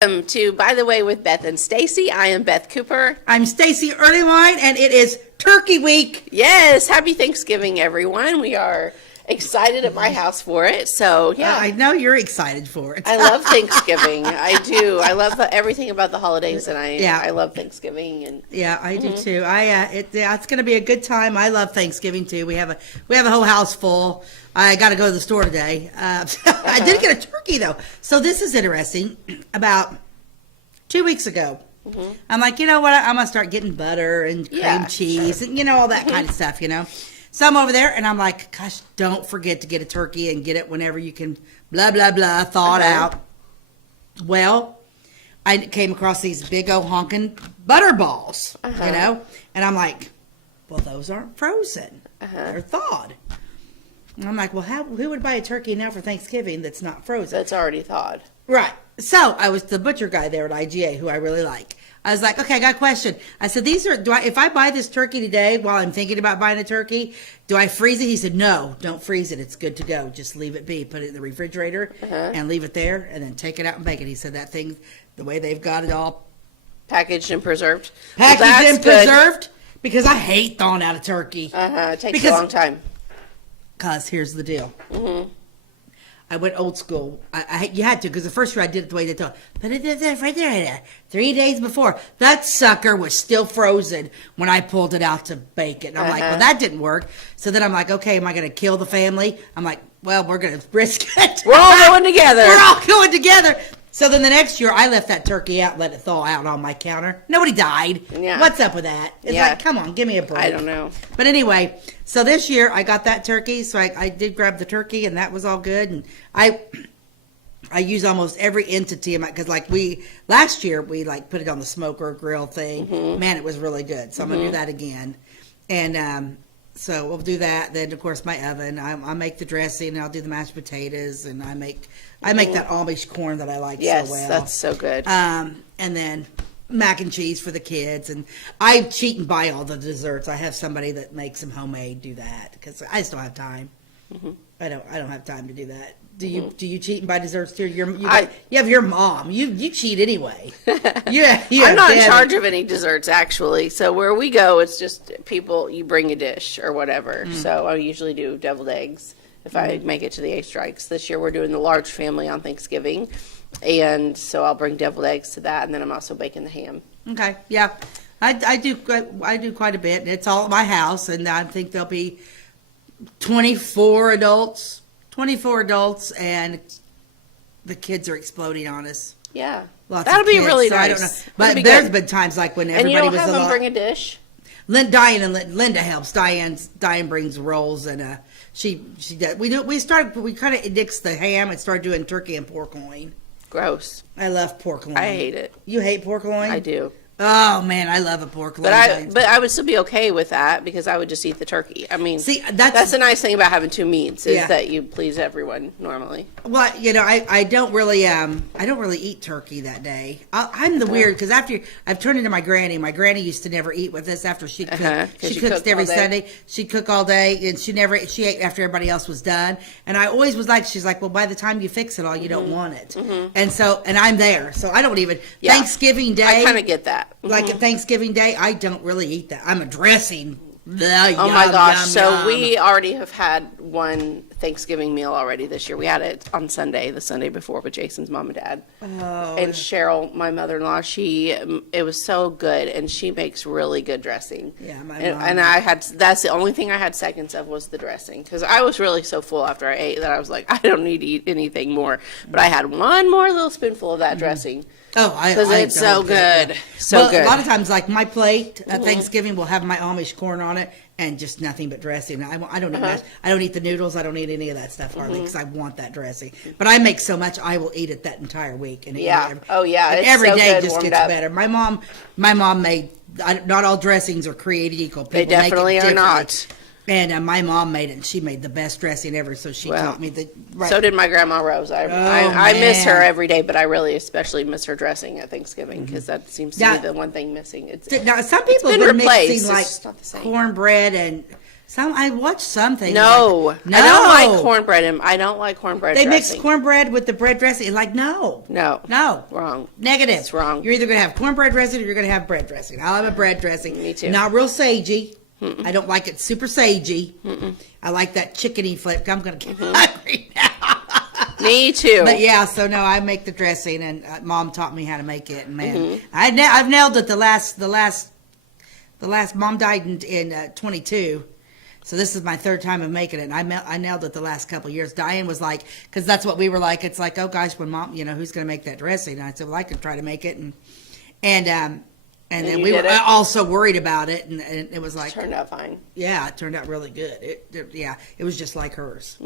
Welcome to By the Way with Beth and Stacey. I am Beth Cooper. I'm Stacey Earlywine, and it is Turkey Week. Yes, happy Thanksgiving, everyone. We are excited at my house for it. So, yeah. I know you're excited for it. I love Thanksgiving. I do. I love everything about the holidays, and I love Thanksgiving. And yeah, I do too. It's going to be a good time. I love Thanksgiving too. We have a whole house full. I got to go to the store today. I did get a turkey though, so this is interesting. About 2 weeks ago, I'm like, you know what? I'm gonna start getting butter and cream cheese and all that kind of stuff. So I'm over there and I'm like, gosh, don't forget to get a turkey and get it whenever you can. Blah blah blah. Thaw it out. Well, I came across these big old honking butter balls, and I'm like, well, those aren't frozen. They're thawed. And I'm like, well, who would buy a turkey now for Thanksgiving that's not frozen? that's already thawed. Right. So I was the butcher guy there at IGA, who I really like. I was like, okay, I got a question. I said, if I buy this turkey today while I'm thinking about buying a turkey, do I freeze it? He said, no, don't freeze it. It's good to go. Just leave it be. Put it in the refrigerator and leave it there and then take it out and bake it. He said that thing, the way they've got it all Packaged and preserved. packaged and preserved, because I hate thawing out a turkey. It takes a long time. Because here's the deal. I went old school. You had to, because the first year I did it the way they told. But it did that right there, 3 days before. That sucker was still frozen when I pulled it out to bake it. And I'm like, well, that didn't work. So then I'm like, okay, am I going to kill the family? I'm like, well, we're going to risk it. We're all going together. We're all going together. So then the next year, I left that turkey out, let it thaw out on my counter. Nobody died. Yeah. What's up with that? It's like, come on, give me a break. I don't know. But anyway, so this year I got that turkey, so I did grab the turkey, and that was all good. And I use almost every entity of my, because last year we put it on the smoker grill thing. Man, it was really good. So I'm gonna do that again, and so we'll do that. Then of course my oven. I make the dressing, and I'll do the mashed potatoes, and I make that Amish corn that I like so well. Yes, that's so good. And then mac and cheese for the kids, and I cheat and buy all the desserts. I have somebody that makes them homemade do that because I just don't have time. I don't have time to do that. Do you cheat and buy desserts too? You have your mom. You cheat anyway. Yeah, I'm not in charge of any desserts actually. So where we go, it's just you bring a dish or whatever. So I usually do deviled eggs if I make it to the 8 strikes. This year we're doing the large family on Thanksgiving. And so I'll bring deviled eggs to that, and then I'm also baking the ham. Okay, yeah, I do quite a bit. It's all at my house, and I think there'll be 24 adults, and the kids are exploding on us. Yeah, That'll be really nice. I don't know, but there's been times like when everybody and you don't was have them lot. Bring a dish. Linda helps. Diane brings rolls, and she does. We kind of nixed the ham and started doing turkey and pork loin. Gross. I love pork loin. I hate it. You hate pork loin? I do. Oh man, I love a pork loin. But I would still be okay with that because I would just eat the turkey. I mean, see, that's the nice thing about having 2 meats is that you please everyone normally. Well, I don't really eat turkey that day. I'm the weird, because after I've turned into my granny. My granny used to never eat with us after she cooked. She cooks every Sunday. She'd cook all day, and she ate after everybody else was done. And I always was like, she's like, well, by the time you fix it all, you don't want it. And I'm there, so I don't even Thanksgiving Day. I kind of get that. Like at Thanksgiving Day, I don't really eat that. I'm a dressing. Oh my gosh. So we already have had one Thanksgiving meal already this year. We had it on Sunday, the Sunday before, with Jason's mom and dad. Oh. And Cheryl, my mother-in-law, it was so good, and she makes really good dressing. Yeah, my mom. And that's the only thing I had seconds of was the dressing, because I was really so full after I ate that I was like, I don't need to eat anything more. But I had one more little spoonful of that dressing. Oh, because it's so good. So good. A lot of times, like my plate at Thanksgiving will have my Amish corn on it and just nothing but dressing. I don't eat I don't eat the noodles. I don't eat any of that stuff hardly because I want that dressing. But I make so much, I will eat it that entire week. And every day just gets better. My mom made. Not all dressings are created equal. They definitely are not. And my mom made it, and she made the best dressing ever, so she taught me the right. So did my Grandma Rose. I miss her every day, but I really especially miss her dressing at Thanksgiving because that seems to be the one thing missing. Now, some people are mixing like cornbread and I watched something. No, like, no. I don't like cornbread. I don't like cornbread They dressing. mix cornbread with the bread dressing. Like, no. No. Wrong. Negative. It's wrong. You're either going to have cornbread dressing or you're going to have bread dressing. I'll have a bread dressing. Me too. Not real sagey. I don't like it super sagey. I like that chickeny flip. I'm going to get hungry now. Me too. But yeah, so no, I make the dressing, and Mom taught me how to make it. And man, I've nailed it. The last Mom died in 22. So this is my third time of making it, and I nailed it the last couple of years. Diane was like, because that's what we were like. It's like, oh gosh, when Mom, who's going to make that dressing? And I said, well, I could try to make it, and then we were also worried about it, and it was like, it turned out fine. Yeah, it turned out really good. It was just like hers.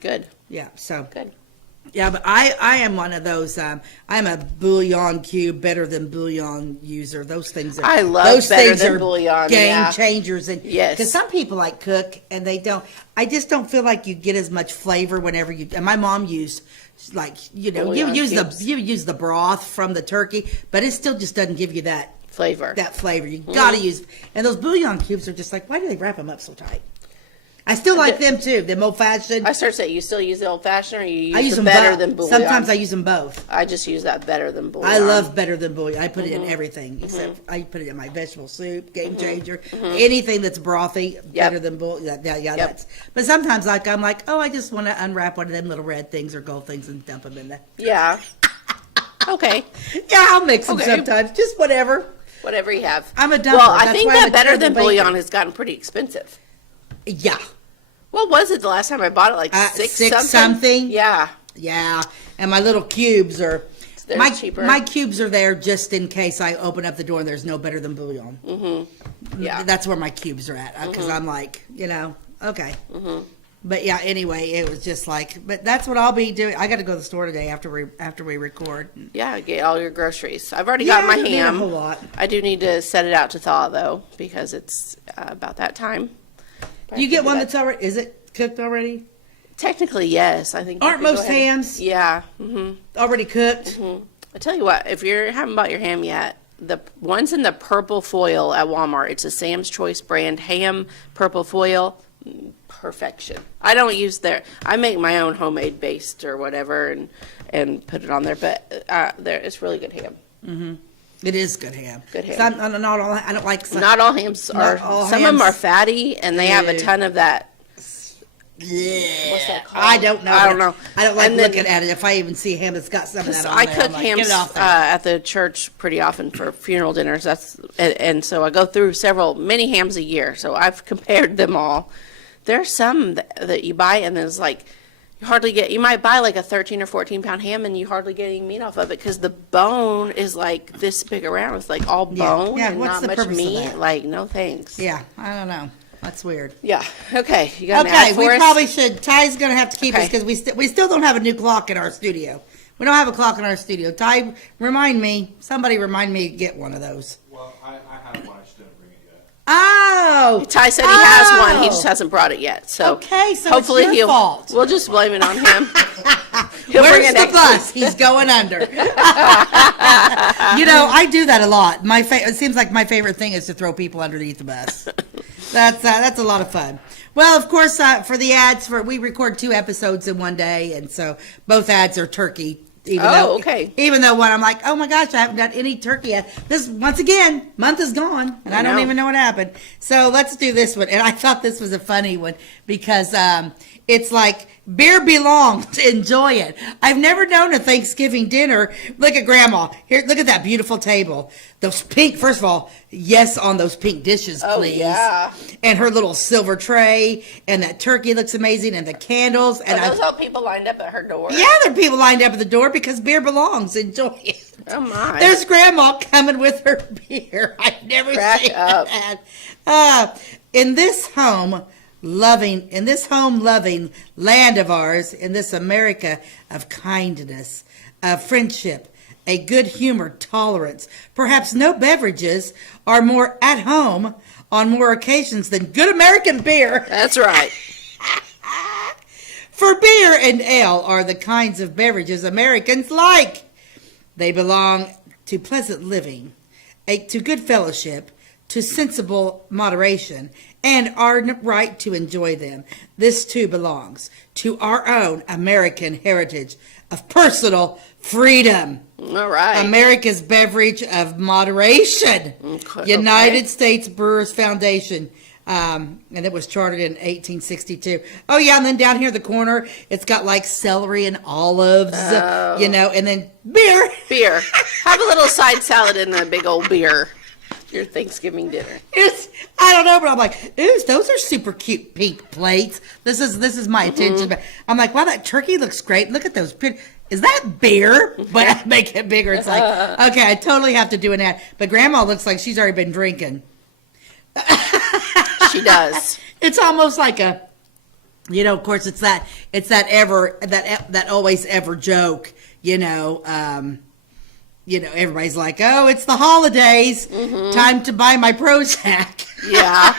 Good. Yeah, so Good. Yeah, but I am one of those. I'm a bouillon cube better than bouillon user. Those things are. I love those better things than are bouillon. game changers, and Yes. because some people like cook and they don't. I just don't feel like you get as much flavor whenever you. And my mom used Bouillon you use cubes. you use the broth from the turkey, but it still just doesn't give you that Flavor. You got to use, and those bouillon cubes are just like, why do they wrap them up so tight? I still like them too. Them old fashioned. I start saying, you still use the old fashioned, or you I use use the them better both. than bouillon? Sometimes I use them both. I just use that better than bouillon. I love better than bouillon. I put it in everything, except I put it in my vegetable soup, game changer, anything that's brothy, better than bouillon. Yeah, that's. But sometimes, I'm like, oh, I just want to unwrap one of them little red things or gold things and dump them in there. Yeah. Okay. Yeah, I'll mix them Okay. sometimes, just whatever. Whatever you have. I'm a dumper. Well, I That's think why I'm that a better than terrible baker. bouillon has gotten pretty expensive. Yeah, What was it the last time I bought it? Like six something. Yeah. Yeah, and my little cubes are. They're cheaper. My cubes are there just in case I open up the door and there's no better than bouillon. Yeah. That's where my cubes are at, because I'm like, okay. But yeah, anyway, it was just like, but that's what I'll be doing. I got to go to the store today after we record. Yeah, get all your groceries. I've already got my I did a ham. whole lot. I do need to set it out to thaw though, because it's about that time. You get one that's already, is it cooked already? Technically, yes. I think. Aren't you could go most ahead- hams Yeah. already cooked? I tell you what, if you haven't bought your ham yet, the ones in the purple foil at Walmart, it's a Sam's Choice brand ham purple foil. Perfection. I don't use I make my own homemade baste or whatever and put it on there, but it's really good ham. It is good ham. Good ham. So not all, I don't like some. Not all hams are. all Some of them hams- are fatty, and they have a Ew. ton of that. Yeah. What's that called? I don't know. I don't know. I don't like And then- looking at it. If I even see ham that's got some of that on I there, cook I'm like, hams get it off there. at the church pretty often for funeral dinners. And so I go through many hams a year. So I've compared them all. There's some that you buy and there's like you might buy like a 13 or 14 pound ham and you hardly get any meat off of it because the bone is like this big around. It's like all bone Yeah, and what's not the much purpose of meat. that? Like no thanks. Yeah, I don't know. That's weird. Yeah. Okay. You got an Okay, ad we for us? probably should. Ty's going to have to keep us Okay. because we still don't have a new clock in our studio. We don't have a clock in our studio. Ty, somebody remind me to get one of those. Well, I have one. I just didn't bring it yet. Oh! Ty said he has one. He just hasn't brought it yet. So Okay, so hopefully it's your fault. We'll just blame it on him. He'll bring Where's it the next bus? week. He's going under. I do that a lot. It seems like my favorite thing is to throw people underneath the bus. That's a lot of fun. Well, of course, for the ads, we record 2 episodes in one day, and so both ads are turkey. Okay. Even though one, I'm like, oh my gosh, I haven't got any turkey yet. This, once again, month is gone, and I don't know. even know what happened. So let's do this one. And I thought this was a funny one because it's like, beer belongs. Enjoy it. I've never known a Thanksgiving dinner. Look at Grandma. Here, look at that beautiful table. Those pink, first of all, yes on those pink dishes, please. yeah. And her little silver tray, and that turkey looks amazing, and the candles. And Are those all people lined up at her door? yeah, there are people lined up at the door because beer belongs. Enjoy it. Oh my. There's Grandma coming with her beer. I've never Crack seen up. that. In this home loving land of ours, in this America of kindness, of friendship, a good humor, tolerance, perhaps no beverages are more at home on more occasions than good American beer. That's right. For beer and ale are the kinds of beverages Americans like. They belong to pleasant living, to good fellowship, to sensible moderation and our right to enjoy them. This too belongs to our own American heritage of personal freedom. All right. America's beverage of moderation. Okay. United States Brewers Foundation. And it was chartered in 1862. Oh, yeah, and then down here in the corner, it's got like celery and olives, you know, and then beer. Beer. Have a little side salad and a big old beer. Your Thanksgiving dinner. I don't know, but I'm like, ooh, those are super cute pink plates. This is my attention. But I'm like, wow, that turkey looks great. Look at those pretty. Is that beer? But I make it bigger. It's like, okay, I totally have to do an ad. But Grandma looks like she's already been drinking. She does. It's almost like a, you know, of course, it's that always ever joke, you know, everybody's like, oh, it's the holidays, time to buy my Prozac. Yeah.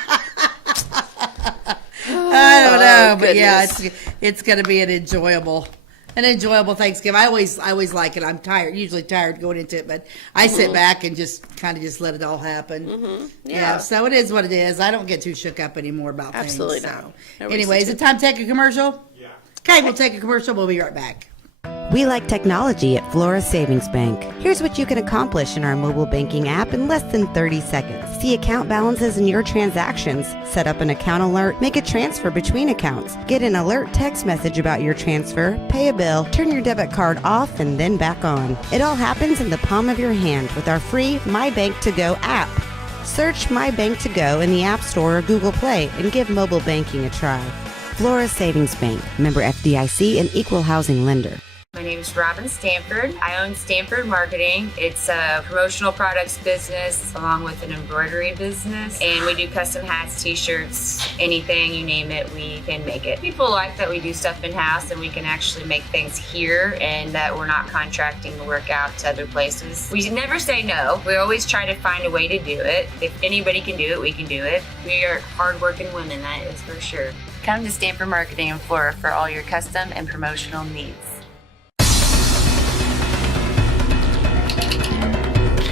I don't know, but goodness. yeah, it's going to be an enjoyable Thanksgiving. I always like it. I'm usually tired going into it, but I sit back and just let it all happen. Yeah. So it is what it is. I don't get too shook up anymore about Absolutely things. not. So. Anyway, is it time to take a commercial? Yeah. Okay, we'll take a commercial. We'll be right back. We like technology at Flora Savings Bank. Here's what you can accomplish in our mobile banking app in less than 30 seconds. See account balances in your transactions, set up an account alert, make a transfer between accounts, get an alert text message about your transfer, pay a bill, turn your debit card off and then back on. It all happens in the palm of your hand with our free My Bank to Go app. Search My Bank to Go in the App Store or Google Play and give mobile banking a try. Flora Savings Bank, member FDIC, and equal housing lender. My name is Robin Stanford. I own Stanford Marketing. It's a promotional products business along with an embroidery business. And we do custom hats, t-shirts, anything, you name it, we can make it. People like that we do stuff in-house and we can actually make things here and that we're not contracting to work out to other places. We never say no. We always try to find a way to do it. If anybody can do it, we can do it. We are hardworking women, that is for sure. Come to Stanford Marketing in Flora for all your custom and promotional needs.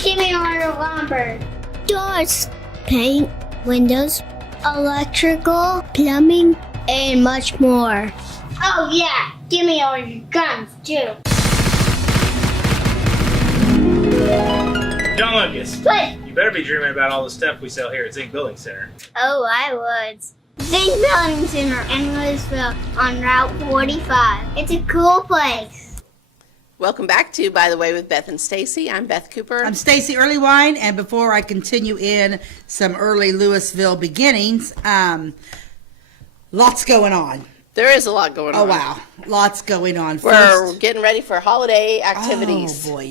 Give me all your lumber. Doors, paint, windows, electrical, plumbing, and much more. Oh yeah, give me all your guns too. John Lucas, What? you better be dreaming about all the stuff we sell here at Zink Building Center. Oh, I would. Zink Building Center in Louisville on Route 45. It's a cool place. Welcome back to By the Way with Beth and Stacey. I'm Beth Cooper. I'm Stacey Earlywine, and before I continue in some early Louisville beginnings, lots going on. There is a lot going on. Oh, wow. Lots going on. We're getting ready for holiday activities. Oh, boy,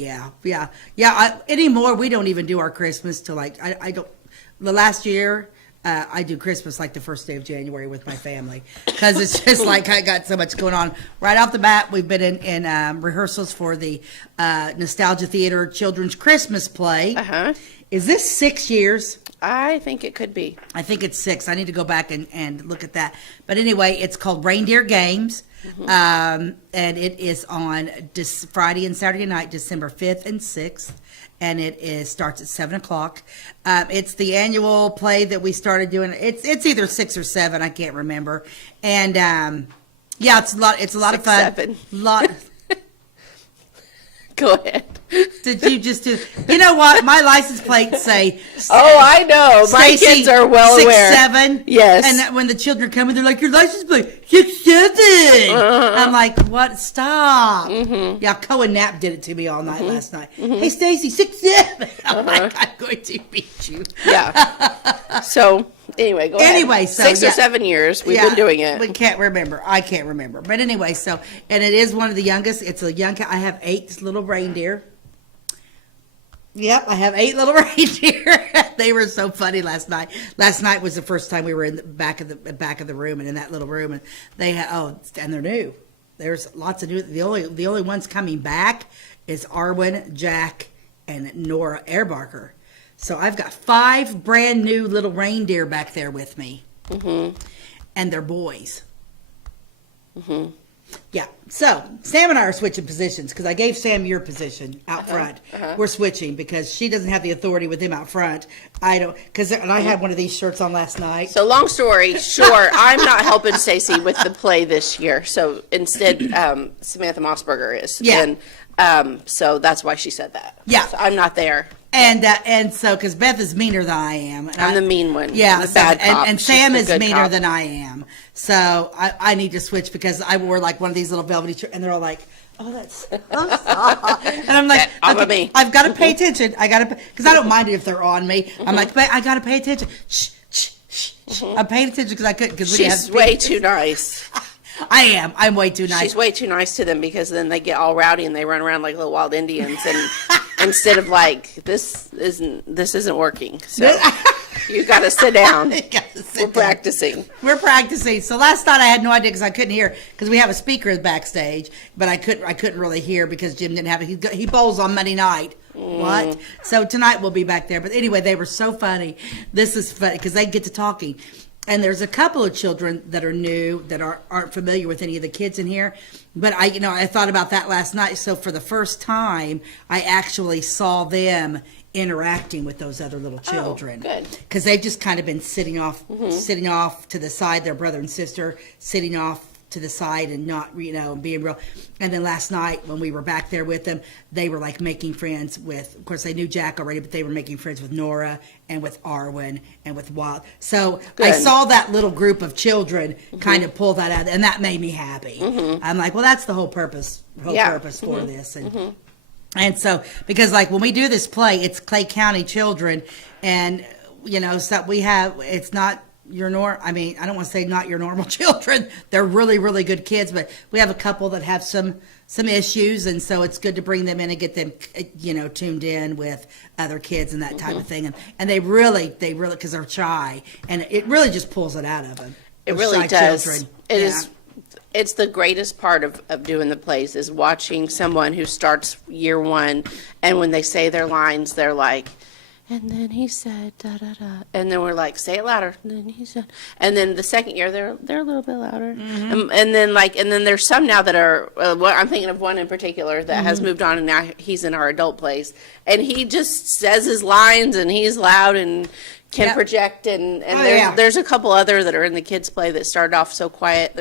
yeah. Anymore, we don't even do our Christmas till I don't, the last year, I do Christmas like the first day of January with my family because it's just like I got so much going on. Right off the bat, we've been in rehearsals for the Nostalgia Theater Children's Christmas play. Uh-huh. Is this 6 years? I think it could be. I think it's 6. I need to go back and look at that. But anyway, it's called Reindeer Games. And it is on Friday and Saturday night, December 5th and 6th. And it starts at 7 o'clock. It's the annual play that we started doing. It's either 6 or 7, I can't remember. And yeah, it's a lot. It's a lot of fun. 7. Lot. Go ahead. Did you just do? You know what? My license plates say. Oh, I know. My Stacey, kids are well 6, aware. 7. Yes. And that when the children come in, they're like, "Your license plate 6, 7." I'm like, "What? Stop!" Yeah, Cohen Knapp did it to me all night last night. Hey, Stacey, 6, 7. I'm like, "I'm going to beat you." Yeah. So anyway, go ahead. Anyway, so 6 yeah. or 7 years we've been doing it. We can't remember. I can't remember. But anyway, and it is one of the youngest. It's a young. I have 8 little reindeer. Yep, I have 8 little reindeer. They were so funny last night. Last night was the first time we were in the back of the room and in that little room, and they had and they're new. There's lots of new. The only ones coming back is Arwen, Jack, and Nora Airbarker. So I've got 5 brand new little reindeer back there with me, and they're boys. Yeah. So Sam and I are switching positions because I gave Sam your position out front. We're switching because she doesn't have the authority with him out front. I don't, and I had one of these shirts on last night. So long story short, I'm not helping Stacey with the play this year. So instead, Samantha Mossberger is. Yeah. And so that's why she said that. Yeah. So I'm not there. And so, because Beth is meaner than I am. And I'm the mean one. Yeah. The bad cop. And She's Sam the is good meaner cop. than I am. So I need to switch because I wore like one of these little velvety shirts and they're all like, oh, that's so soft. And I'm like, I'm a okay, me. I've got to pay attention. Because I don't mind it if they're on me. I'm like, but I got to pay attention. Shh, shh, shh, shh. I'm paying attention because I couldn't. Cause we didn't She's have way speakers. too nice. I am. I'm way too nice. She's way too nice to them because then they get all rowdy and they run around like little wild Indians. And instead of like, this isn't working. So you got to sit down. We're practicing. We're practicing. So last night I had no idea because I couldn't hear because we have a speaker backstage, but I couldn't really hear because Jim didn't have it. He bowls on Monday night. What? So tonight we'll be back there. But anyway, they were so funny. This is funny because they get to talking. And there's a couple of children that are new that aren't familiar with any of the kids in here. But I thought about that last night. So for the first time, I actually saw them interacting with those other little children. Good. Because they've just kind of been sitting off to the side, their brother and sister sitting off to the side and not, being real. And then last night when we were back there with them, they were like making friends with, of course they knew Jack already, but they were making friends with Nora and with Arwen and with Wild. So I Good. saw that little group of children kind of pull that out, and that made me happy. I'm like, well, that's the whole purpose for this. And so, because like when we do this play, it's Clay County children, and so it's not I don't want to say not your normal children. They're really, really good kids, but we have a couple that have some issues, and so it's good to bring them in and get them, tuned in with other kids and that type of thing. And they really, because they're shy, and it really just pulls it out of them. It Those really shy does. children. It is. It's the greatest part of doing the plays is watching someone who starts year one, and when they say their lines, they're like, and then he said da da da, and then we're like, say it louder. And then he said, and then the second year they're a little bit louder, and then there's some now that are. I'm thinking of one in particular that has moved on, and now he's in our adult plays, and he just says his lines, and he's loud and can project, and there's a couple other that are in the kids play that started off so quiet.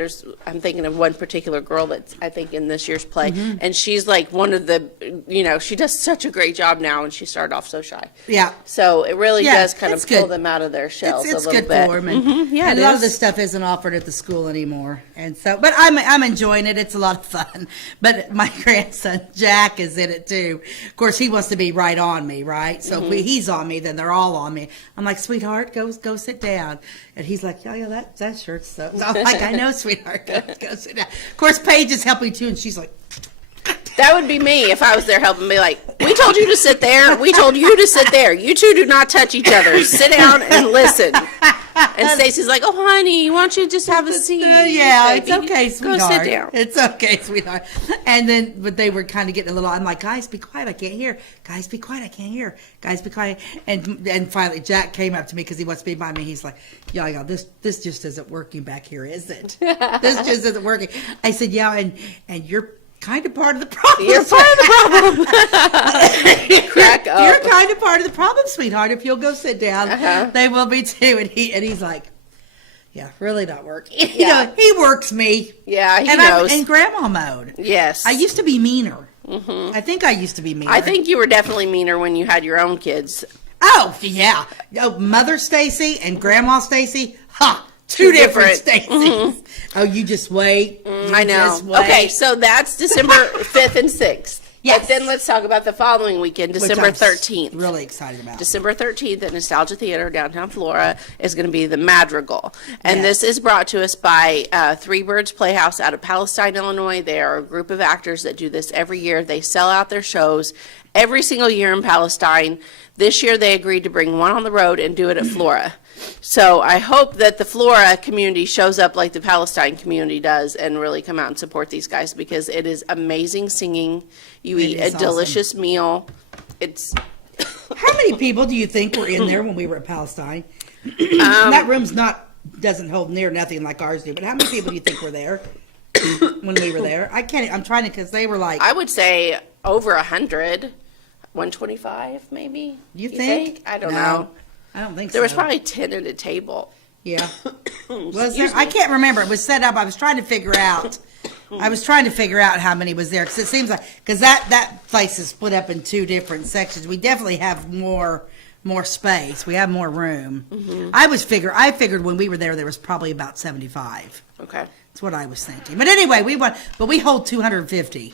I'm thinking of one particular girl that's I think in this year's play, and she's like one of the, she does such a great job now, and she started off so shy. Yeah. So it really does kind of it's pull good. them out of their shells It's a little good bit. for them, and, Yeah, and it a lot is. of this stuff isn't offered at the school anymore, and so. But I'm enjoying it. It's a lot of fun. But my grandson Jack is in it too. Of course, he wants to be right on me, right? So if he's on me, then they're all on me. I'm like, sweetheart, go sit down, and he's like, yeah, that shirt sucks. I'm like, I know, sweetheart, go sit down. Of course, Paige is helping too, and she's like. That would be me if I was there helping me. Like, we told you to sit there. We told you to sit there. You two do not touch each other. Sit down and listen. And Stacey's like, oh, honey, why don't you just have a seat? Yeah, baby? it's okay, sweetheart. Go sit down. It's okay, sweetheart. And then, but they were kind of getting a little. I'm like, guys, be quiet. I can't hear. Guys, be quiet. I can't hear. Guys, be quiet. And finally, Jack came up to me because he wants to be by me. He's like, yeah, this just isn't working back here, is it? This just isn't working. I said, yeah, and you're kind of part of the problem. You're part of the problem. Crack up. You're kind of part of the problem, sweetheart. If you'll go sit down, they will be too. And he's like, yeah, really not working. Yeah. He works me. Yeah, he and knows. I'm in grandma mode. Yes. I used to be meaner. I think I used to be meaner. I think you were definitely meaner when you had your own kids. Oh, yeah. Oh, Mother Stacey and Grandma Stacey. Ha! Two different Stacey's. Oh, you just wait. I know. Okay, so that's December 5th and 6th. Yes. But then let's talk about the following weekend, Which December I'm 13th. Really excited about. December 13th at Nostalgia Theater, downtown Flora, is going to be the Madrigal. And Yes. this is brought to us by Three Birds Playhouse out of Palestine, Illinois. They are a group of actors that do this every year. They sell out their shows every single year in Palestine. This year they agreed to bring one on the road and do it at Flora. So I hope that the Flora community shows up like the Palestine community does and really come out and support these guys because it is amazing singing. You It eat is a awesome. delicious meal. It's How many people do you think were in there when we were at Palestine? That room's doesn't hold near nothing like ours do, but how many people do you think were there? when we were there. I'm trying to, because they were like, I would say over 100, 125 maybe. You think? I don't No, know. I don't think There was so. probably 10 at a table. Yeah. Was there? Excuse I me. can't remember. It was set up. I was trying to figure out. How many was there, because it seems like, because that place is split up in 2 different sections. We definitely have more space. We have more room. Mm-hmm. I figured when we were there was probably about 75. Okay. That's what I was thinking. But anyway, we hold 250.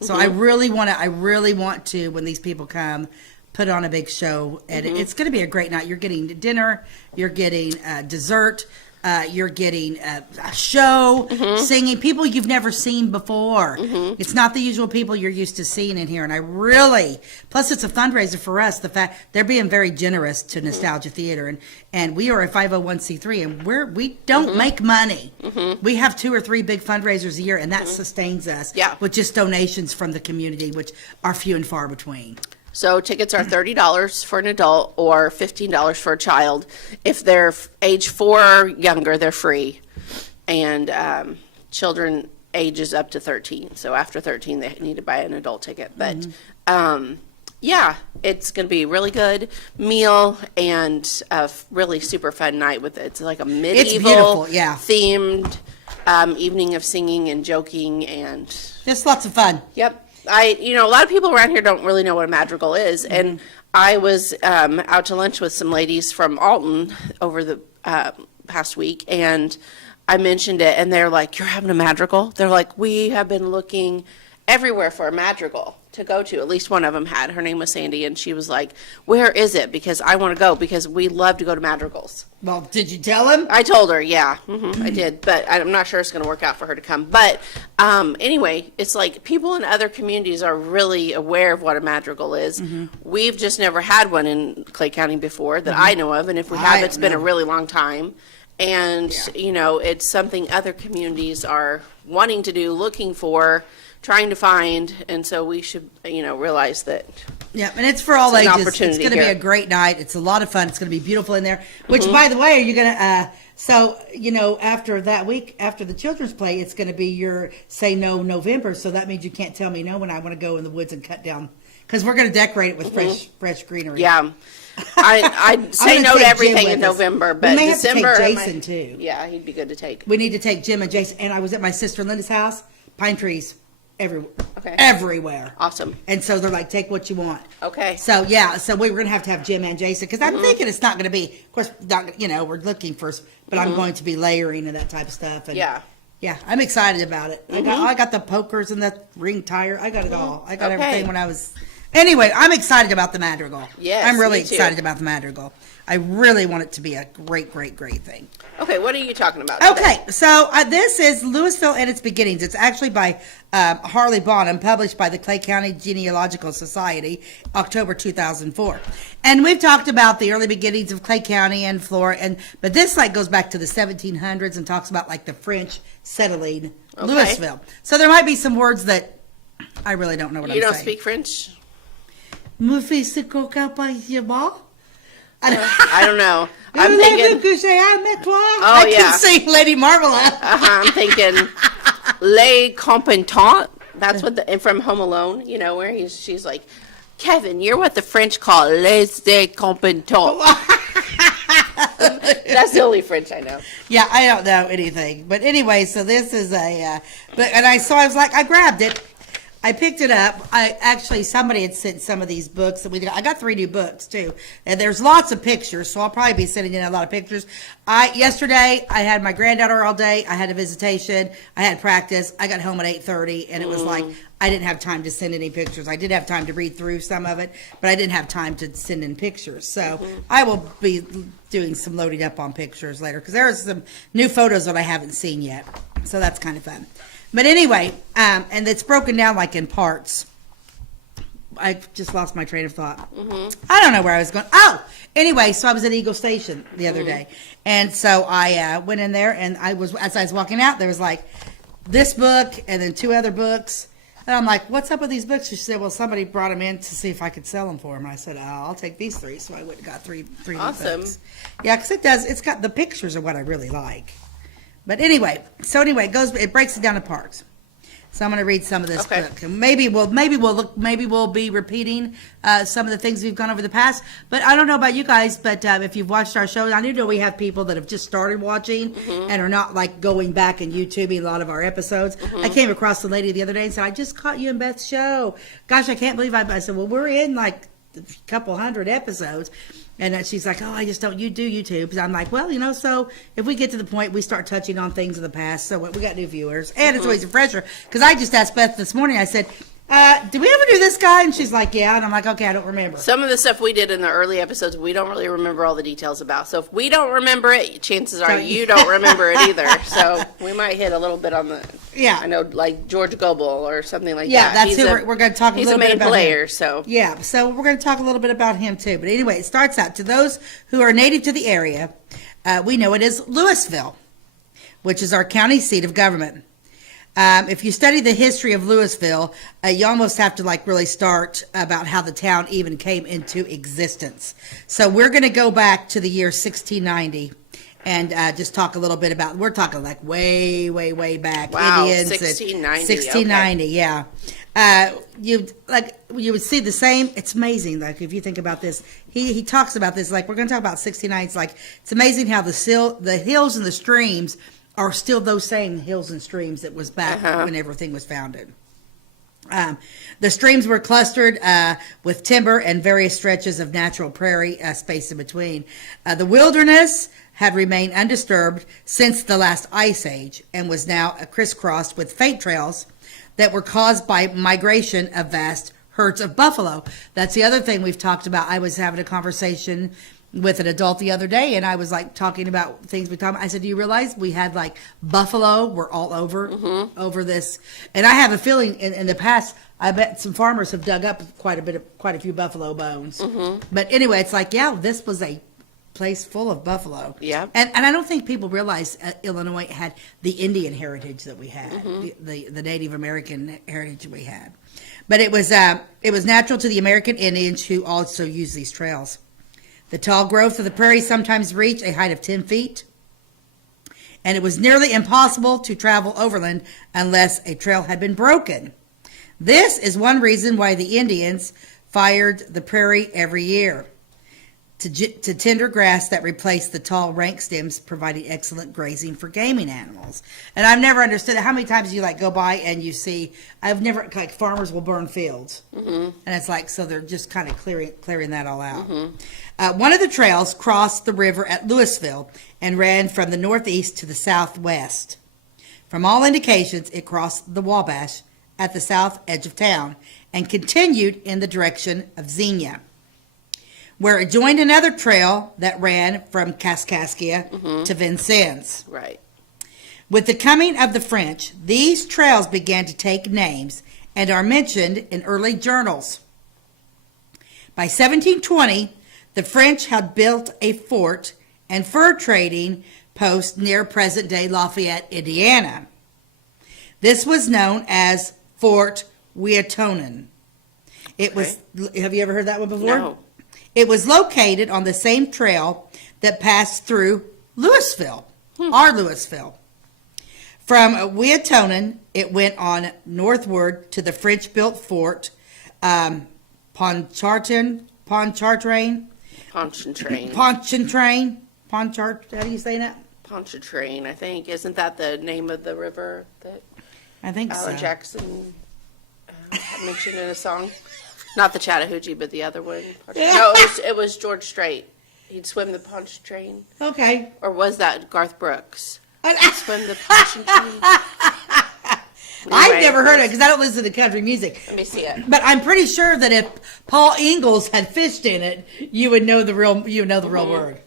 So I really want to, when these people come, put on a big show, and it's going to be a great night. You're getting dinner, you're getting dessert, you're getting a show, singing, people you've never seen before. It's not the usual people you're used to seeing in here, and plus it's a fundraiser for us. The fact they're being very generous to Nostalgia Theater, and we are a 501c3, and we don't make money. We have 2 or 3 big fundraisers a year, and that sustains us with just donations from the community, which are few and far between. So tickets are $30 for an adult or $15 for a child. If they're age 4 or younger, they're free. And children ages up to 13. So after 13, they need to buy an adult ticket. But yeah, it's going to be really good meal and a really super fun night with it. It's like a medieval beautiful, yeah. themed evening of singing and joking and Just lots of fun. Yep. A lot of people around here don't really know what a madrigal is. And I was out to lunch with some ladies from Alton over the past week, and I mentioned it, and they're like, "You're having a madrigal?" They're like, "We have been looking everywhere for a madrigal to go to." At least one of them had. Her name was Sandy, and she was like, "Where is it? Because I want to go, because we love to go to madrigals." Well, did you tell him? I told her, yeah, I did, but I'm not sure it's going to work out for her to come. But anyway, it's like people in other communities are really aware of what a madrigal is. We've just never had one in Clay County before that I know of, and if we have, it's been a really long time. And, it's something other communities are wanting to do, looking for, trying to find, and so we should, realize that. Yeah, and it's for all It's an ages. It's opportunity going to be here. a great night. It's a lot of fun. It's going to be beautiful in there. Which, by the way, are you going to? After that week, after the children's play, it's going to be your Say No November. So that means you can't tell me no when I want to go in the woods and cut down, because we're going to decorate it with fresh greenery. Yeah. I'd say gonna no to take Jim everything with in us. November, We but may have to take December. Jason, too. Yeah, he'd be good to take. We need to take Jim and Jason. And I was at my sister Linda's house. Pine trees everywhere. Okay. Everywhere. Awesome. And so they're like, take what you want. Okay. So yeah, so we were gonna have Jim and Jason, because I'm thinking it's not gonna be. Of course, not, we're looking for, but I'm going to be layering and that type of stuff. And Yeah. yeah, I'm excited about it. I got the pokers and the ring tire. I got it all. I got Okay. everything when I was. Anyway, I'm excited about the madrigal. Yes, I'm really me too. excited about the madrigal. I really want it to be a great, great, great thing. Okay, what are you talking about today? Okay, so this is Louisville and Its Beginnings. It's actually by Harley Bonham, published by the Clay County Genealogical Society, October 2004. And we've talked about the early beginnings of Clay County and Florida, but this goes back to the 1700s and talks about the French settling Louisville. So there might be some words that I really don't know what I'm saying. You don't speak French? Mon fils de coca paillement. I don't know. I'm thinking. I yeah. can sing Lady Marmalade. I'm thinking Les Competents. That's what from Home Alone, where she's like, Kevin, you're what the French call les competents. That's the only French I know. Yeah, I don't know anything. But anyway, so this is I was like, I grabbed it. I picked it up. Somebody had sent some of these books I got 3 new books too, and there's lots of pictures, so I'll probably be sending in a lot of pictures. Yesterday I had my granddaughter all day. I had a visitation. I had practice. I got home at 8:30, and it was like I didn't have time to send any pictures. I did have time to read through some of it, but I didn't have time to send in pictures. So I will be doing some loading up on pictures later, because there are some new photos that I haven't seen yet. So that's kind of fun. But anyway, and it's broken down in parts. I just lost my train of thought. I don't know where I was going. Oh, anyway, so I was at Eagle Station the other day. And so I went in there, and as I was walking out, there was this book and then 2 other books. And I'm like, what's up with these books? She said, well, somebody brought them in to see if I could sell them for them. I said, I'll take these 3. So I went and got 3 new Awesome. books. Yeah, because it's got the pictures are what I really like. But anyway, it breaks it down to parks. So I'm going to read some of this Okay. book. And maybe we'll be repeating some of the things we've gone over the past. But I don't know about you guys, but if you've watched our shows, I do know we have people that have just started watching and are not like going back and YouTubing a lot of our episodes. I came across a lady the other day and said, "I just caught you in Beth's show. Gosh, I can't believe I said, "Well, we're in like a couple hundred episodes." And then she's like, "Oh, I just don't do YouTube." So I'm like, "Well, so if we get to the point we start touching on things of the past, so what, we got new viewers, and it's always a pressure." Because I just asked Beth this morning. I said, "Did we ever do this guy?" And she's like, "Yeah." And I'm like, "Okay, I don't remember." Some of the stuff we did in the early episodes, we don't really remember all the details about. So if we don't remember it, chances are So- you don't remember it either. So we might hit a little bit on the. Yeah. I know, like George Goebel or something like Yeah, that. that's He's who we're going to talk a He's little a bit main about. player, Him. so. Yeah, so we're going to talk a little bit about him too. But anyway, it starts out to those who are native to the area. We know it as Louisville, which is our county seat of government. If you study the history of Louisville, you almost have to like really start about how the town even came into existence. So we're going to go back to the year 1690 and just talk a little bit about. We're talking like way, way, way back. Wow, Indians. 1690, 1690, yeah. You would see the same. It's amazing. Like if you think about this, he talks about this. Like we're going to talk about 69. It's like it's amazing how the hills and the streams are still those same hills and streams that was back when everything was founded. The streams were clustered with timber and various stretches of natural prairie space in between. The wilderness had remained undisturbed since the last ice age and was now crisscrossed with faint trails that were caused by migration of vast herds of buffalo. That's the other thing we've talked about. I was having a conversation with an adult the other day, and I was like talking about things we talked about. I said, "Do you realize we had like buffalo were all over this?" And I have a feeling in the past, I bet some farmers have dug up quite a few buffalo bones. But anyway, it's like, yeah, this was a place full of buffalo. Yeah. And I don't think people realize Illinois had the Indian heritage that we had, the Native American heritage we had. But it was natural to the American Indians who also used these trails. The tall growth of the prairie sometimes reached a height of 10 feet, and it was nearly impossible to travel overland unless a trail had been broken. This is one reason why the Indians fired the prairie every year to tender grass that replaced the tall rank stems, providing excellent grazing for gaming animals. And I've never understood how many times you like go by and you see, like farmers will burn fields. And it's like, so they're just kind of clearing that all out. One of the trails crossed the river at Louisville and ran from the northeast to the southwest. From all indications, it crossed the Wabash at the south edge of town and continued in the direction of Xenia, where it joined another trail that ran from Kaskaskia to Vincennes. Right. With the coming of the French, these trails began to take names and are mentioned in early journals. By 1720, the French had built a fort and fur trading post near present-day Lafayette, Indiana. This was known as Fort Wheatonin. It was. Have you ever heard that one before? No. It was located on the same trail that passed through Louisville, our Louisville. From Wheatonin, it went on northward to the French-built fort Pontchartrain. Pontchartrain. How do you say that? Pontchartrain, I think. Isn't that the name of the river that I think Alan so. Jackson mentioned in a song? Not the Chattahoochee, but the other one. No, it was George Strait. He'd swim the Pontchartrain. Okay. Or was that Garth Brooks? Swim the Pontchartrain. I've never heard it because I don't listen to country music. Let me see it. But I'm pretty sure that if Paul Ingalls had fished in it, you would know the real word.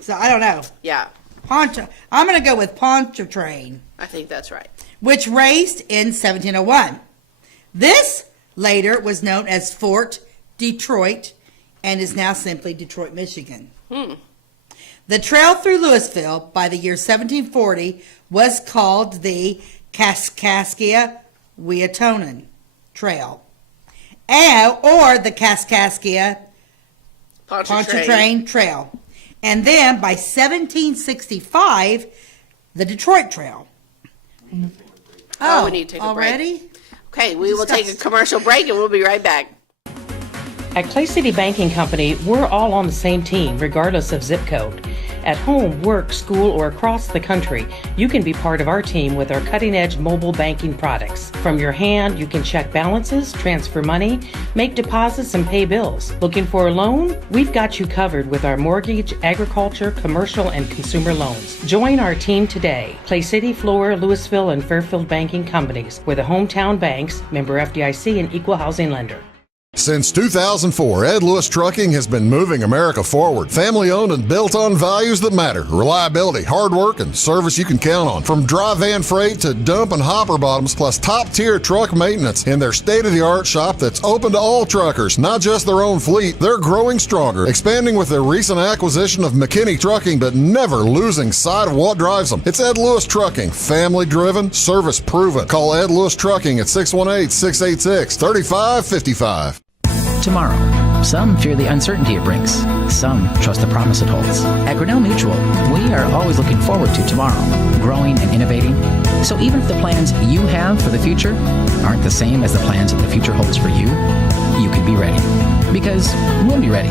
So I don't know. Yeah, I'm going to go with Pontchartrain, I think that's right. which raised in 1701. This later was known as Fort Detroit and is now simply Detroit, Michigan. The trail through Louisville by the year 1740 was called the Kaskaskia Wheatonin Trail, or the Kaskaskia Pontchartrain Trail. And then by 1765, the Detroit Trail. Oh, we need to take a break. already? Okay, we will take a commercial break and we'll be right back. At Clay City Banking Company, we're all on the same team, regardless of zip code. At home, work, school, or across the country, you can be part of our team with our cutting-edge mobile banking products. From your hand, you can check balances, transfer money, make deposits, and pay bills. Looking for a loan? We've got you covered with our mortgage, agriculture, commercial, and consumer loans. Join our team today. Clay City, Flora, Louisville, and Fairfield Banking Companies. We're the hometown banks, member FDIC, and equal housing lender. Since 2004, Ed Lewis Trucking has been moving America forward. Family owned and built on values that matter. Reliability, hard work, and service you can count on. From dry van freight to dump and hopper bottoms, plus top tier truck maintenance in their state-of-the-art shop that's open to all truckers, not just their own fleet. They're growing stronger, expanding with their recent acquisition of McKinney Trucking, but never losing sight of what drives them. It's Ed Lewis Trucking, family driven, service proven. Call Ed Lewis Trucking at 618-686-3555. Tomorrow. Some fear the uncertainty it brings. Some trust the promise it holds. At Grinnell Mutual, we are always looking forward to tomorrow, growing and innovating. So even if the plans you have for the future aren't the same as the plans that the future holds for you, you can be ready. Because we'll be ready,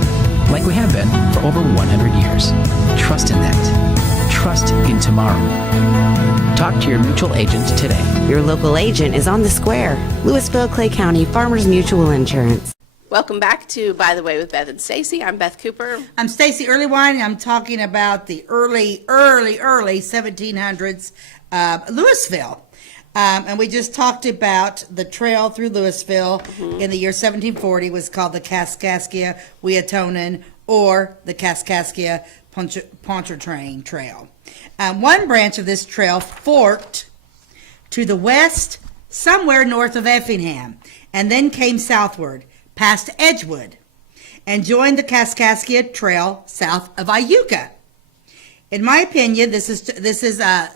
like we have been for over 100 years. Trust in that. Trust in tomorrow. Talk to your mutual agent today. Your local agent is on the square. Louisville, Clay County, Farmers Mutual Insurance. Welcome back to By the Way with Beth and Stacey. I'm Beth Cooper. I'm Stacey Earlywine, and I'm talking about the early 1700s Louisville. And we just talked about the trail through Louisville in the year 1740 was called the Kaskaskia Weatonin, or the Kaskaskia Pontchartrain Trail. One branch of this trail forked to the west, somewhere north of Effingham, and then came southward past Edgewood and joined the Kaskaskia Trail south of Iuka. In my opinion, this is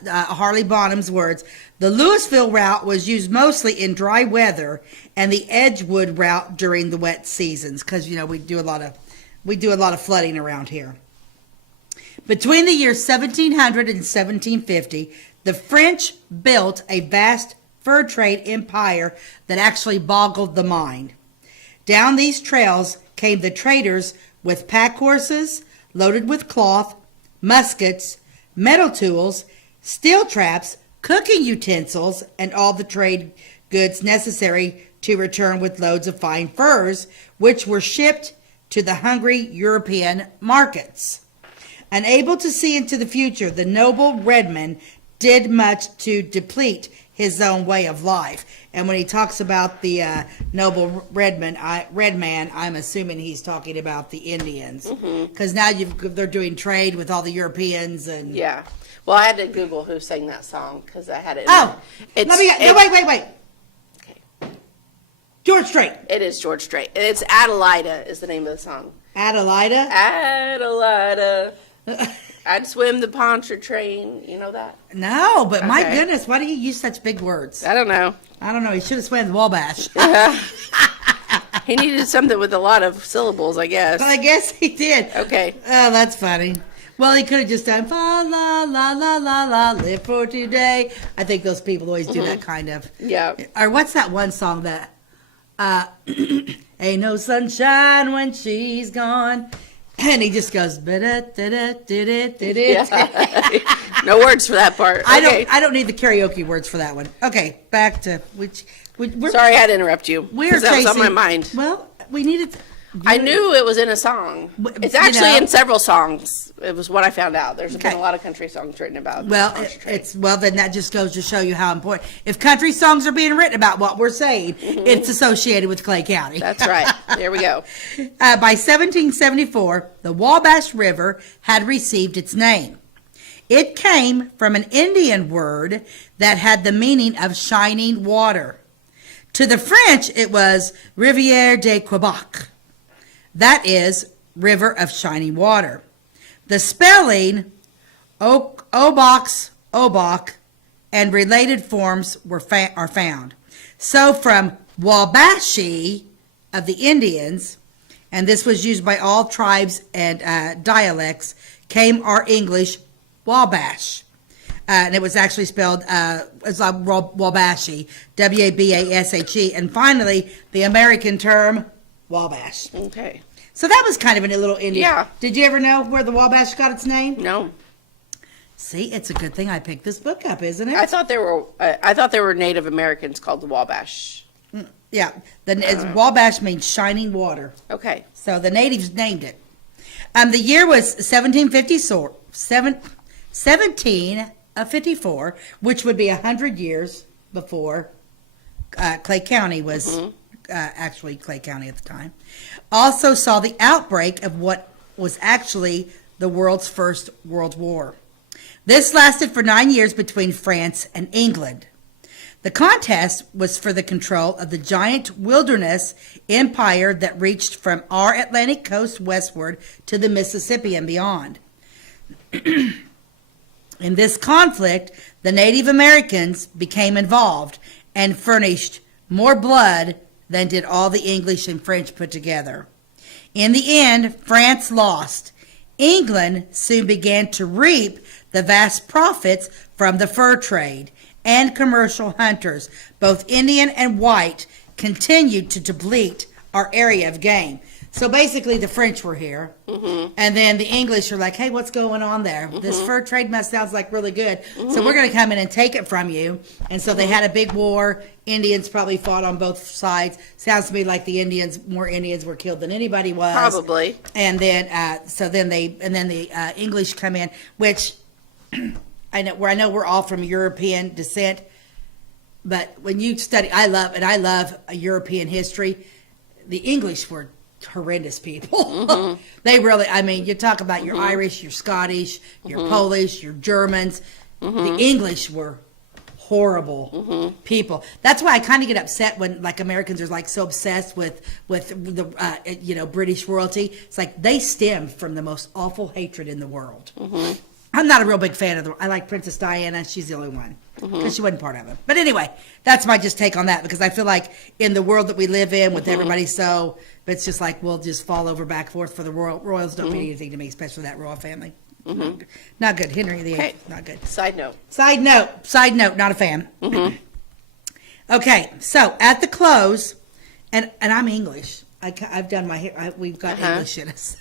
Harley Bonham's words. The Louisville route was used mostly in dry weather, and the Edgewood route during the wet seasons, because we do a lot of flooding around here. Between the years 1700 and 1750, the French built a vast fur trade empire that actually boggled the mind. Down these trails came the traders with pack horses loaded with cloth, muskets, metal tools, steel traps, cooking utensils, and all the trade goods necessary to return with loads of fine furs, which were shipped to the hungry European markets. Unable to see into the future, the noble Redman did much to deplete his own way of life. And when he talks about the noble red man, I'm assuming he's talking about the Indians, because now they're doing trade with all the Europeans and Yeah. Well, I had to Google who sang that song because I had it. Wait. Okay. George Strait. It is George Strait. It's Adelida is the name of the song. Adelida. Adelida. I'd swim the Pontchartrain. You know that? No, but my Okay. goodness, why do you use such big words? I don't know. He should have swam the Wabash. He needed something with a lot of syllables, I guess. Well, I guess he did. Okay. Oh, that's funny. Well, he could have just done fa la la la la la, live for today. I think those people always do that kind of. Yeah. Or what's that one song that ain't no sunshine when she's gone, and he just goes Yeah. No words for that part. Okay. I don't need the karaoke words for that one. Okay, back to we're Sorry, I had to interrupt you. we're 'cause that was on my chasing- mind. Well, we needed. I knew it was in a song. It's you actually know. in several songs. It was what I found out. There's been Okay. a lot of country songs written about. Well, then that just goes to show you how important. If country songs are being written about what we're saying, it's associated with Clay County. That's right. There we go. By 1774, the Wabash River had received its name. It came from an Indian word that had the meaning of shining water. To the French, it was Rivière de Quebec. That is, river of shining water. The spelling, Obok, and related forms are found. So from Wabashi of the Indians, and this was used by all tribes and dialects, came our English Wabash. and it was actually spelled it's like Wabashi, Wabashe, and finally the American term Wabash. Okay. So that was kind of a little Indian. Yeah. Did you ever know where the Wabash got its name? No. See, it's a good thing I picked this book up, isn't it? I thought there were Native Americans called the Wabash. Yeah, Wabash means shining water. Okay. So the natives named it. The year was 1754, which would be 100 years before Clay County was actually Clay County at the time. Also saw the outbreak of what was actually the world's first World War. This lasted for 9 years between France and England. The contest was for the control of the giant wilderness empire that reached from our Atlantic coast westward to the Mississippi and beyond. In this conflict, the Native Americans became involved and furnished more blood than did all the English and French put together. In the end, France lost. England soon began to reap the vast profits from the fur trade, and commercial hunters, both Indian and white, continued to deplete our area of game. So basically the French were here, and then the English are like, hey, what's going on there? This fur trade mess sounds like really good, so we're going to come in and take it from you. And so they had a big war. Indians probably fought on both sides. Sounds to me like more Indians were killed than anybody was. Probably. And then, the English come in, which I know we're all from European descent, but when you study, I love European history. The English were horrendous people. They really, you talk about your Irish, your Scottish, your Polish, your Germans. The English were horrible people. That's why I kind of get upset when like Americans are like so obsessed with the British royalty. It's like they stem from the most awful hatred in the world. I'm not a real big fan of I like Princess Diana. She's the only one because she wasn't part of it. But anyway, that's my just take on that, because I feel like in the world that we live in with everybody, so it's just like we'll just fall over back and forth for the royals. Don't mean anything to me, especially that royal family. Not good. Henry VIII, not good. Side note, not a fan. Okay, so at the close, and I'm English. I've done my hair. We've got English in us.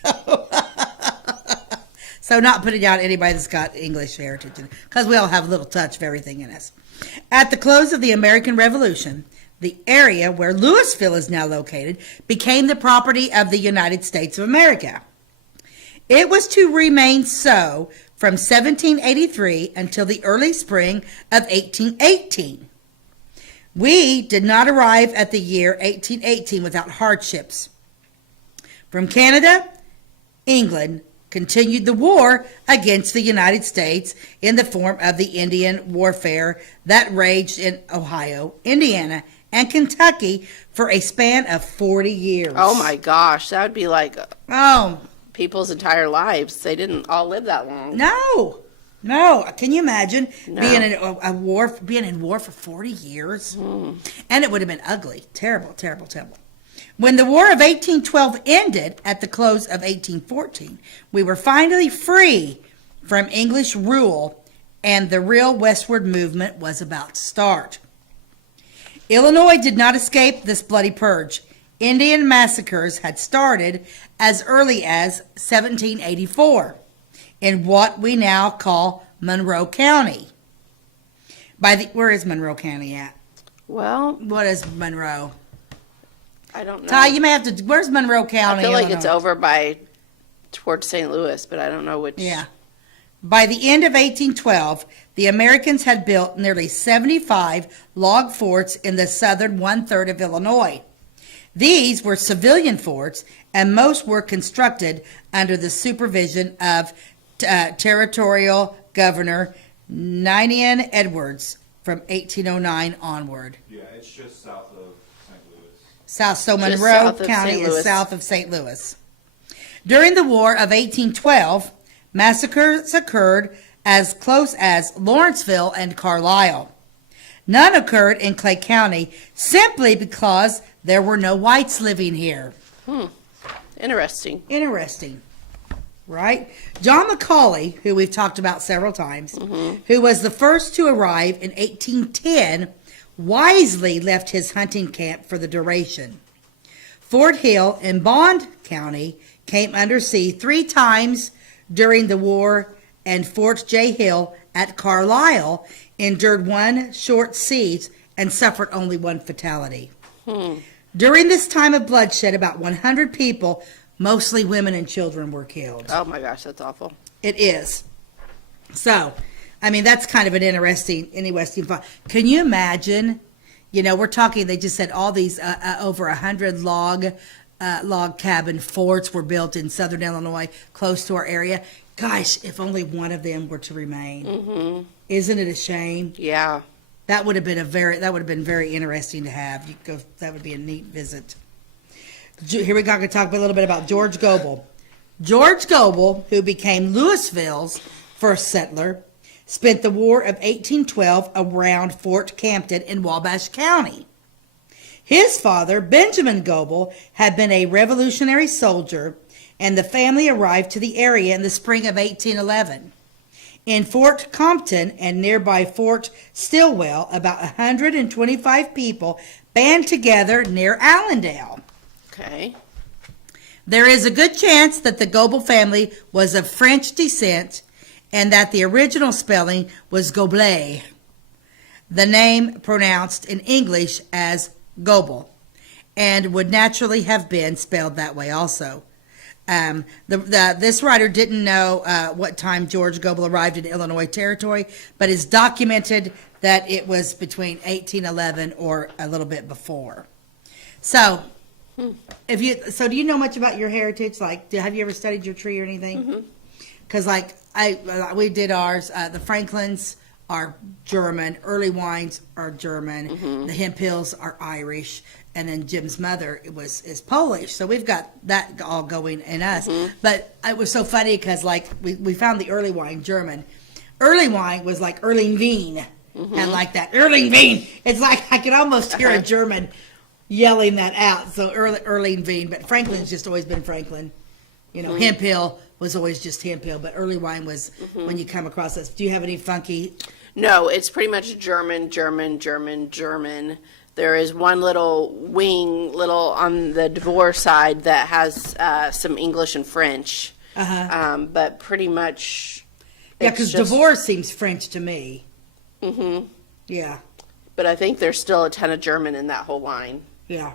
So not putting down anybody that's got English heritage, because we all have a little touch of everything in us. At the close of the American Revolution, the area where Louisville is now located became the property of the United States of America. It was to remain so from 1783 until the early spring of 1818. We did not arrive at the year 1818 without hardships. From Canada, England continued the war against the United States in the form of the Indian warfare that raged in Ohio, Indiana, and Kentucky for a span of 40 years. oh my gosh, that would be like people's entire lives. They didn't all live that long. No. Can you imagine being in war for 40 years? And it would have been ugly. Terrible, terrible, terrible. When the War of 1812 ended at the close of 1814, we were finally free from English rule, and the real westward movement was about to start. Illinois did not escape this bloody purge. Indian massacres had started as early as 1784 in what we now call Monroe County. Where is Monroe County at? Well, what is Monroe? I don't know. Ty, you may have to. Where's Monroe County? I feel like it's over towards St. Louis, but I don't know which. Yeah. By the end of 1812, the Americans had built nearly 75 log forts in the southern one-third of Illinois. These were civilian forts, and most were constructed under the supervision of Territorial Governor Ninian Edwards from 1809 onward. Yeah, it's just south of St. Louis. So Monroe County is south of St. Louis. During the War of 1812, massacres occurred as close as Lawrenceville and Carlisle. None occurred in Clay County simply because there were no whites living here. Interesting. right? John Macaulay, who we've talked about several times, who was the first to arrive in 1810, wisely left his hunting camp for the duration. Fort Hill in Bond County came under siege 3 times during the war, and Fort J. Hill at Carlisle endured 1 short siege and suffered only 1 fatality. During this time of bloodshed, about 100 people, mostly women and children, were killed. Oh my gosh, that's awful. It is. So, I mean, that's kind of an interesting thought. Can you imagine? You know, we're talking, they just said all these over 100 log cabin forts were built in southern Illinois, close to our area. Gosh, if only one of them were to remain. Isn't it a shame? Yeah. That would have been very interesting to have. That would be a neat visit. Here we go. I'm going to talk a little bit about George Goebel. George Goebel, who became Louisville's first settler, spent the War of 1812 around Fort Campton in Wabash County. His father, Benjamin Goebel, had been a Revolutionary soldier, and the family arrived to the area in the spring of 1811. In Fort Compton and nearby Fort Stillwell, about 125 people band together near Allendale. Okay. There is a good chance that the Goebel family was of French descent and that the original spelling was Goblet, the name pronounced in English as Goebel, and would naturally have been spelled that way also. This writer didn't know what time George Goebel arrived in Illinois territory, but it's documented that it was between 1811 or a little bit before. So, do you know much about your heritage? Like, have you ever studied your tree or anything? Because, we did ours. The Franklins are German. Early Wines are German. The Hemphills are Irish. And then Jim's mother is Polish. So we've got that all going in us. But it was so funny because, we found the Early Wine German. Early Wine was like Erling and like that. Erling Wien. It's like I could almost hear a German yelling that out. So Erling Wien. But Franklin's just always been Franklin. You know, Hemphill was always just Hemphill. But Early Wine was when you come across this. Do you have any funky? No, it's pretty much German. There is one little wing, on the Devore side that has some English and French. But pretty much. Yeah, because Devore seems French to me. Yeah. But I think there's still a ton of German in that whole line. Yeah.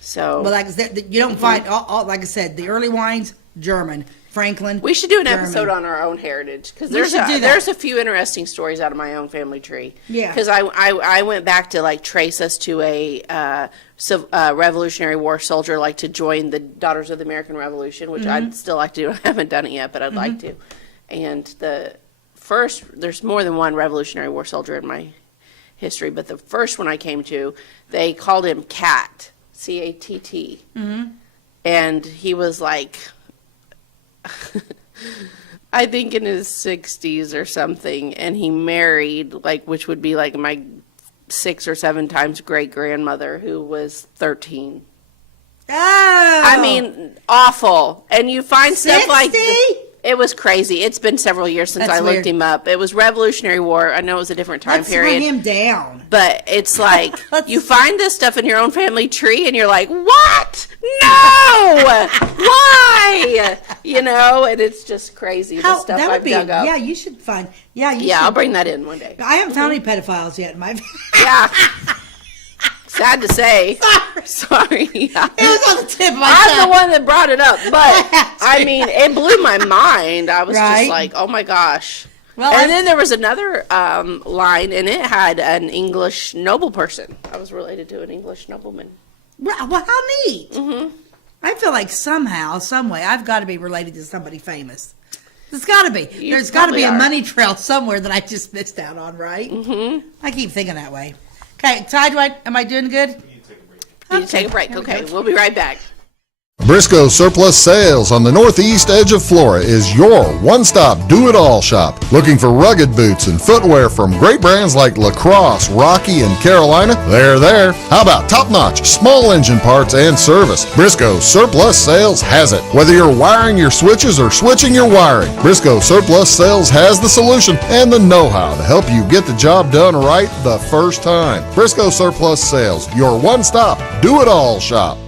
So. Well, like I said, you don't find all like I said, the early wines German. Franklin. We should do an German. episode on our own heritage because We should do that. there's a few interesting stories out of my own family tree. Yeah. Because I went back to trace us to a Revolutionary War soldier to join the Daughters of the American Revolution, which I'd still like to do. I haven't done it yet, but I'd like to. And there's more than one Revolutionary War soldier in my history, but the first one I came to, they called him Cat, C-A-T-T. And he was I think in his 60s or something, and he married, which would be my 6 or 7 times great-grandmother, who was 13. Oh! I mean, awful. And you find stuff 60? It was crazy. It's been several years since That's I looked weird. him up. It was Revolutionary War. I know it was a different time Let's period. run him down. But it's you find this stuff in your own family tree, and you're like, what? No! Why? And it's just crazy, the stuff that I've would be, dug up. Yeah, you should find. Yeah, you should. Yeah, I'll bring that in one day. I haven't found any pedophiles yet in my. Yeah. Sad to say. Sorry. It was on the tip of my I'm tongue. the one that brought it up, but I mean, it blew my mind. I was Right. just like, oh my gosh. Well, And then there was another line, and it had an English noble person. I was related to an English nobleman. Well, how neat. I feel like somehow, some way, I've got to be related to somebody famous. There's got to be. There's got to be probably a are. money trail somewhere that I just missed out on, right? I keep thinking that way. Okay, Ty, am I doing good? You need to take a break. Need to take a break. Here we Okay, go. we'll be right back. Briscoe Surplus Sales on the northeast edge of Flora is your one-stop do-it-all shop. Looking for rugged boots and footwear from great brands like Lacrosse, Rocky, and Carolina? They're there. How about top-notch small engine parts and service? Briscoe Surplus Sales has it. Whether you're wiring your switches or switching your wiring, Briscoe Surplus Sales has the solution and the know-how to help you get the job done right the first time. Briscoe Surplus Sales, your one-stop do-it-all shop.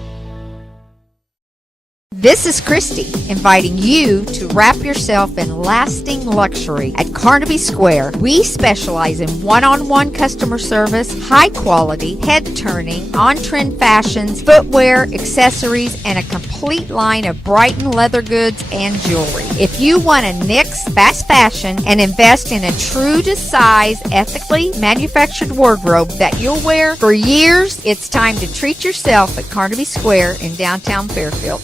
This is Christy, inviting you to wrap yourself in lasting luxury at Carnaby Square. We specialize in one-on-one customer service, high quality, head-turning, on-trend fashions, footwear, accessories, and a complete line of Brighton leather goods and jewelry. If you want to nix fast fashion and invest in a true-to-size, ethically manufactured wardrobe that you'll wear for years, it's time to treat yourself at Carnaby Square in downtown Fairfield.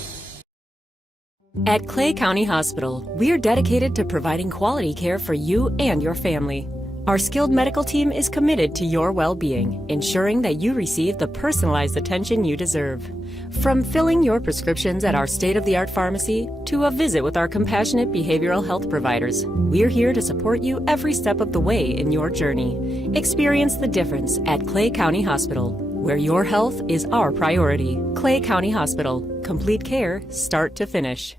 At Clay County Hospital, we are dedicated to providing quality care for you and your family. Our skilled medical team is committed to your well-being, ensuring that you receive the personalized attention you deserve. From filling your prescriptions at our state-of-the-art pharmacy to a visit with our compassionate behavioral health providers, we're here to support you every step of the way in your journey. Experience the difference at Clay County Hospital, where your health is our priority. Clay County Hospital, complete care, start to finish.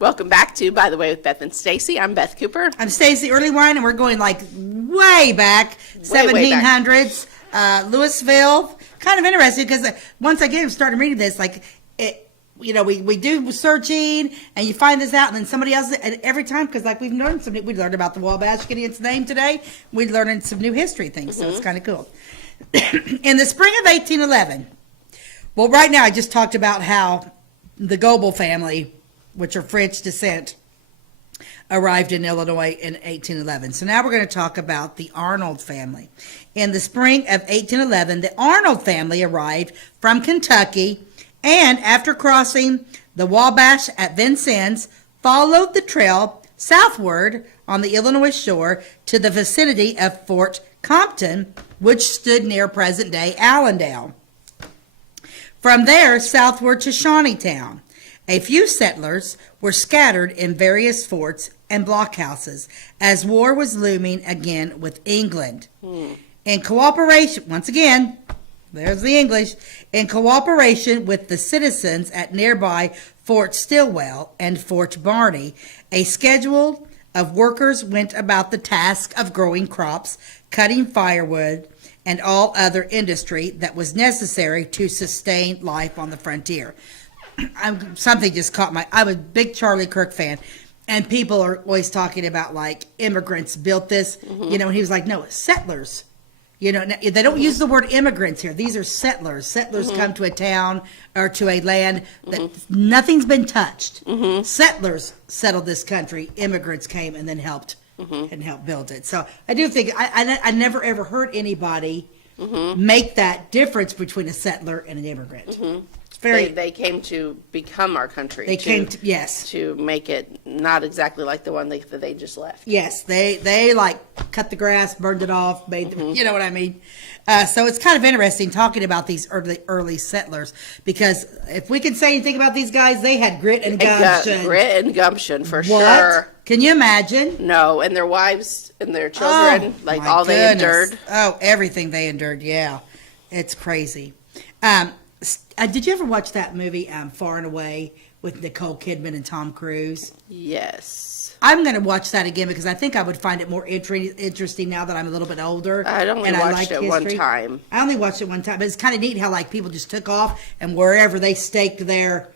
Welcome back to By the Way with Beth and Stacey. I'm Beth Cooper. I'm Stacey Earlywine, and we're going like way back, 1700s, Louisville. Kind of interesting because once I started reading this, like it, you know, we do searching and you find this out, and then somebody else, and every time, because like we learned about the Wabash getting its name today. We learned some new history things, so it's kind of cool. In the spring of 1811, well, right now I just talked about how the Goebel family, which are French descent, arrived in Illinois in 1811. So now we're going to talk about the Arnold family. In the spring of 1811, the Arnold family arrived from Kentucky, and after crossing the Wabash at Vincennes, followed the trail southward on the Illinois shore to the vicinity of Fort Compton, which stood near present-day Allendale. From there, southward to Shawneetown. A few settlers were scattered in various forts and blockhouses as war was looming again with England. In cooperation, once again, there's the English, in cooperation with the citizens at nearby Fort Stillwell and Fort Barney, a schedule of workers went about the task of growing crops, cutting firewood, and all other industry that was necessary to sustain life on the frontier. Something just caught I'm a big Charlie Kirk fan, and people are always talking about like immigrants built this, you know, and he was like, no, settlers. You know, they don't use the word immigrants here. These are settlers. Settlers come to a town or to a land that nothing's been touched. Settlers settled this country. Immigrants came and then helped build it. So I do think I never ever heard anybody make that difference between a settler and an immigrant. They came to become our country. They came to make it not exactly like the one that they just left. Yes, they like cut the grass, burned it off, made them, you know what I mean. So it's kind of interesting talking about these early settlers, because if we can say anything about these guys, they had grit and gumption. Grit and gumption for sure. Can you imagine? No, and their wives and their children, all they endured. Oh, everything they endured. Yeah, it's crazy. Did you ever watch that movie, Far and Away, with Nicole Kidman and Tom Cruise? Yes. I'm going to watch that again because I think I would find it more interesting now that I'm a little bit older. I only watched it one time. I only watched it one time, but it's kind of neat how like people just took off and wherever they staked their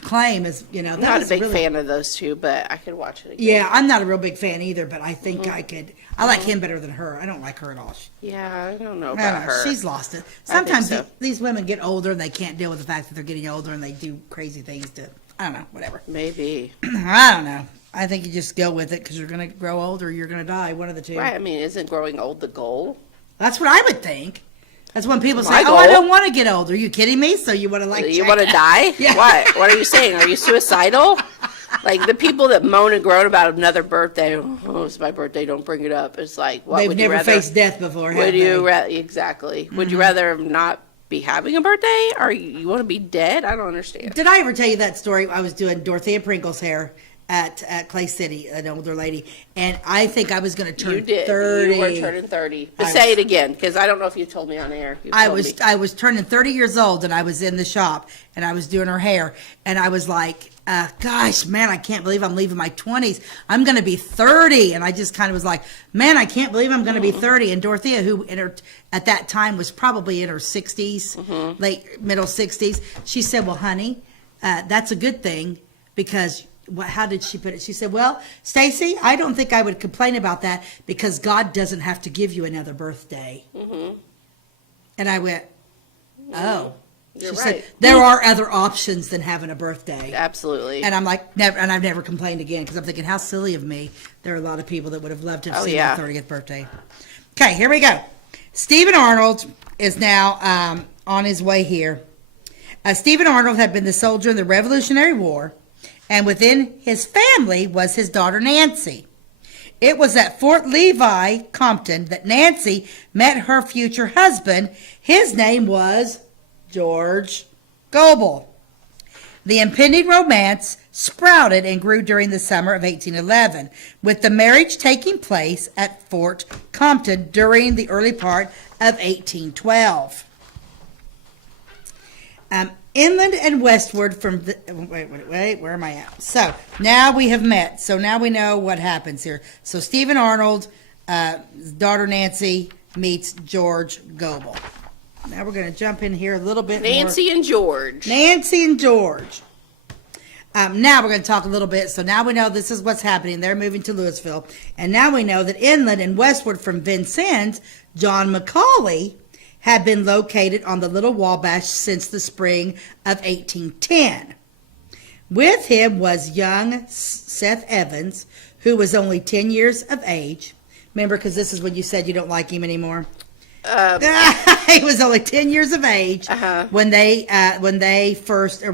claim is, you know. I'm not a big fan of those two, but I could watch it again. Yeah, I'm not a real big fan either, but I think I could. I like him better than her. I don't like her at all. Yeah, I don't know about her. She's lost it. Sometimes these women get older and they can't deal with the fact that they're getting older and they do crazy things to, I don't know, whatever. Maybe. I don't know. I think you just go with it because you're going to grow old or you're going to die, one of the two. Right, I mean, isn't growing old the goal? That's what I would think. That's when people say, I don't want to get old. Are you kidding me? So you want to You want to die? Yeah. What are you saying? Are you suicidal? Like the people that moan and groan about another birthday, oh, it's my birthday, don't bring it up. It's like, what They've would never you rather, faced death before, have would you they? Exactly. Would you rather not be having a birthday? Or you want to be dead? I don't understand. Did I ever tell you that story? I was doing Dorothea Pringle's hair at Clay City, an older lady, and I think I was going to turn You did. 30. You were turning 30. But say it again, because I don't know if you told me on air. You I told was me. I was turning 30 years old, and I was in the shop, and I was doing her hair, and I was like, gosh, man, I can't believe I'm leaving my 20s. I'm going to be 30, and I just kind of was like, man, I can't believe I'm going to be 30. And Dorothea, who at that time was probably in her 60s, late middle 60s, she said, well, honey, that's a good thing, because how did she put it? She said, well, Stacey, I don't think I would complain about that, because God doesn't have to give you another birthday. And I went, oh. You're She right. said, there are other options than having a birthday. Absolutely. And I'm like, never, and I've never complained again, because I'm thinking, how silly of me. There are a lot of people that would have loved to have seen yeah. their 30th birthday. Okay, here we go. Stephen Arnold is now on his way here. Stephen Arnold had been the soldier in the Revolutionary War, and within his family was his daughter Nancy. It was at Fort Levi, Compton, that Nancy met her future husband. His name was George Goebel. The impending romance sprouted and grew during the summer of 1811, with the marriage taking place at Fort Compton during the early part of 1812. Inland and westward from the, wait, where am I at? So now we have met. So now we know what happens here. So Stephen Arnold, his daughter Nancy, meets George Goebel. Now we're going to jump in here a little bit Nancy and George. Nancy and George. Now we're going to talk a little bit. So now we know this is what's happening. They're moving to Louisville. And now we know that inland and westward from Vincennes, John Macaulay had been located on the Little Wabash since the spring of 1810. With him was young Seth Evans, who was only 10 years of age. Remember, because this is when you said you don't like him anymore. He was only 10 years of age when they first arrived.